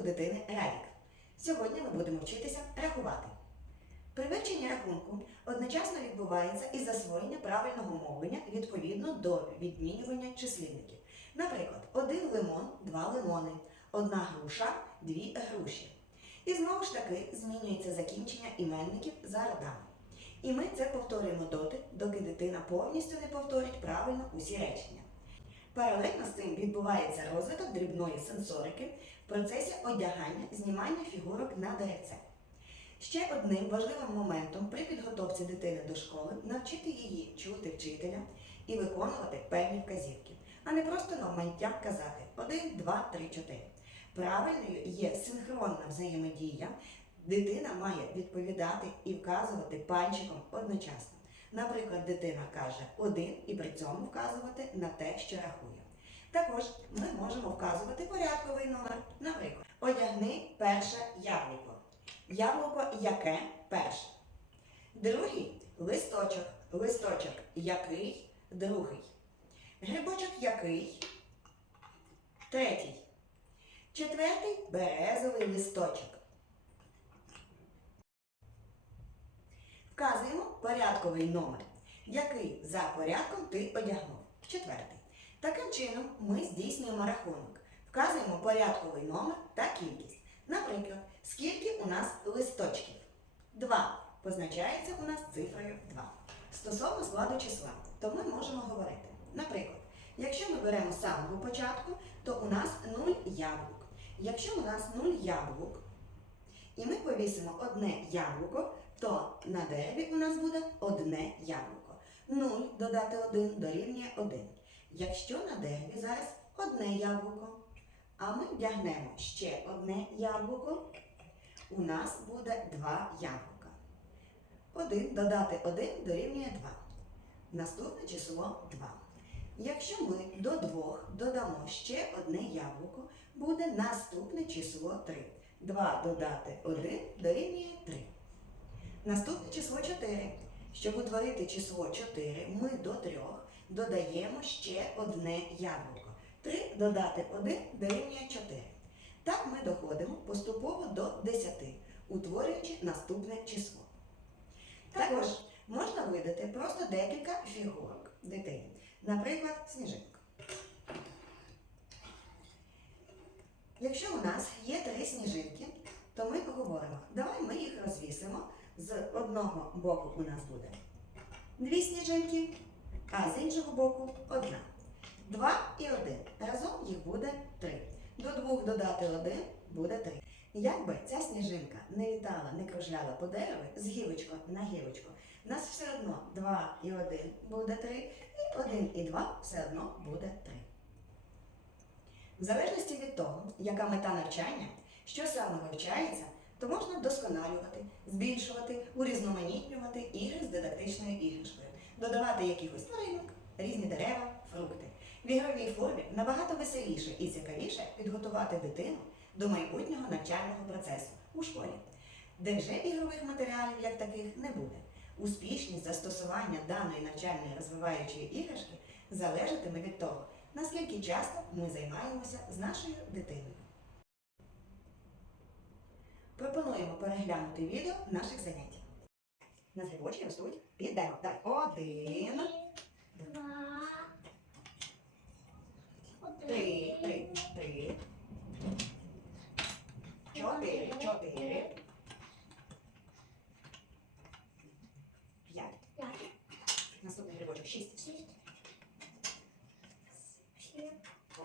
у дитини Радік. Сьогодні ми будемо вчитися рахувати. При рахунку одночасно відбувається і засвоєння правильного мовлення відповідно до відмінювання числівників. Наприклад, один лимон, два лимони, одна груша, дві груші. І знову ж таки змінюється закінчення іменників за родами. І ми це повторюємо доти, доки дитина повністю не повторить правильно усі речення. Паралельно з цим відбувається розвиток дрібної сенсорики в процесі одягання, знімання фігурок на деревце. Ще одним важливим моментом при підготовці дитини до школи навчити її чути вчителя і виконувати певні вказівки, а не просто навмання казати 1, 2, 3, 4. Правильною є синхронна взаємодія. Дитина має відповідати і вказувати пальчиком одночасно. Наприклад, дитина каже один і при цьому вказувати на те, що рахує. Також ми можемо вказувати порядковий номер. Наприклад, одягни перше яблуко. Яблуко яке перше. Другий листочок. Листочок який другий. Грибочок який третій. Четвертий березовий листочок. Вказуємо порядковий номер, який за порядком ти одягнув. Четвертий. Таким чином ми здійснюємо рахунок. Вказуємо порядковий номер та кількість. Наприклад, скільки у нас листочків? Два. Позначається у нас цифрою 2. Стосовно складу числа, то ми можемо говорити. Наприклад, якщо ми беремо з самого початку, то у нас 0 яблук. Якщо у нас 0 яблук, і ми повісимо одне яблуко, то на дереві у нас буде одне яблуко. 0 додати 1 дорівнює 1. Якщо на дереві зараз одне яблуко, а ми вдягнемо ще одне яблуко, у нас буде два яблука. 1 додати 1 дорівнює 2. Наступне число 2. Якщо ми до 2 додамо ще одне яблуко, буде наступне число 3. 2 додати 1 дорівнює 3. Наступне число 4. Щоб утворити число 4, ми до 3 додаємо ще одне яблуко. 3 додати 1 дорівнює 4. Так ми доходимо поступово до 10, утворюючи наступне число. Також можна видати просто декілька фігурок дитині. Наприклад, сніжинку. Якщо у нас є три сніжинки, то ми говоримо, давай ми їх розвісимо. З одного боку у нас буде дві сніжинки, а з іншого боку одна. Два і один. Разом їх буде три. До двох додати один буде три. Якби ця сніжинка не літала, не кружляла по дереву з гілочка на гілочку, у нас все одно 2 і 1 буде 3, і 1 і 2 все одно буде 3. В залежності від того, яка мета навчання, що саме вивчається, то можна вдосконалювати, збільшувати, урізноманітнювати ігри з дидактичною іграшкою, додавати якихось тваринок, різні дерева, фрукти. В ігровій формі набагато веселіше і цікавіше підготувати дитину до майбутнього навчального процесу у школі, де вже ігрових матеріалів як таких не буде. Успішність застосування даної навчальної розвиваючої іграшки залежатиме від того, наскільки часто ми займаємося з нашою дитиною. Пропонуємо переглянути відео наших занять. На цей ростуть під дерево. Так, один, Два. три, Один. три, три, чотири, чотири, п'ять. П'ять. Наступний грибочок шість. Шість. Сім.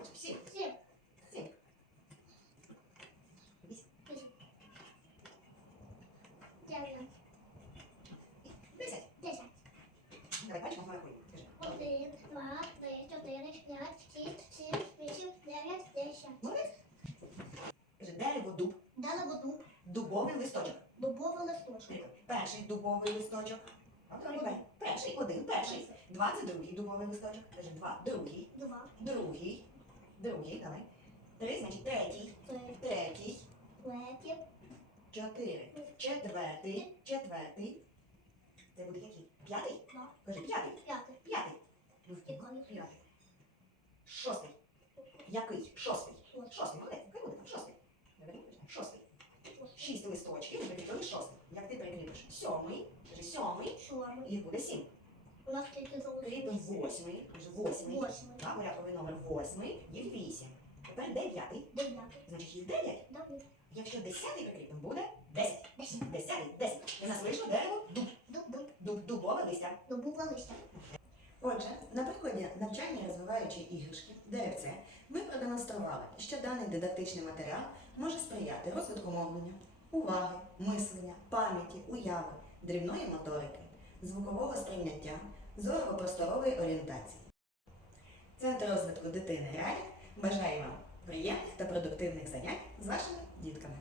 Ось, Сім. Сім. Сім. Вісім. Вісім. Дев'ять. Десять. Десять. Давай пальчиком порахуй. Скажи. Один, два, три, чотири, п'ять, шість, сім, вісім, дев'ять, десять. Молодець. Скажи, дерево, дуб, Дали воду. Дубовий листочок. Дубовий листочок. Перший дубовий листочок. Перший, один, перший. Два це другий дубовий листочок. Кажи, два, другий, Два. другий, другий, давай. Три, значить, третій, третій, Третій. чотири, четвертий, четвертий. Це буде який? П'ятий? Два. Кажи, п'ятий, П'ятий. п'ятий. П'ятий. Шостий. Який? Шостий. Шостий, молодець, Шість листочків, прикріпили шостий. Як ти прикріпиш? Сьомий, кажи сьомий, Сьомий. і буде сім. У нас тільки Кріпи залишилось. восьмий, кажи восьмий. Восьмий. Так, порядковий номер восьмий, їх вісім. Тепер дев'ятий, Дев'ятий. значить їх дев'ять. Добре. Якщо десятий прикріпимо, буде десять. Десять. Десятий, десять. І в нас вийшло дерево дуб, Дуб, дуб. дуб, дубове листя. Дубове листя. Отже, на прикладі навчання розвиваючи іграшки ДРЦ ми продемонстрували, що даний дидактичний матеріал може сприяти розвитку мовлення, уваги, мислення, пам'яті, уяви, дрібної моторики, звукового сприйняття, зорово-просторової орієнтації. Центр розвитку дитини Ралі бажає вам приємних та продуктивних занять з вашими дітками.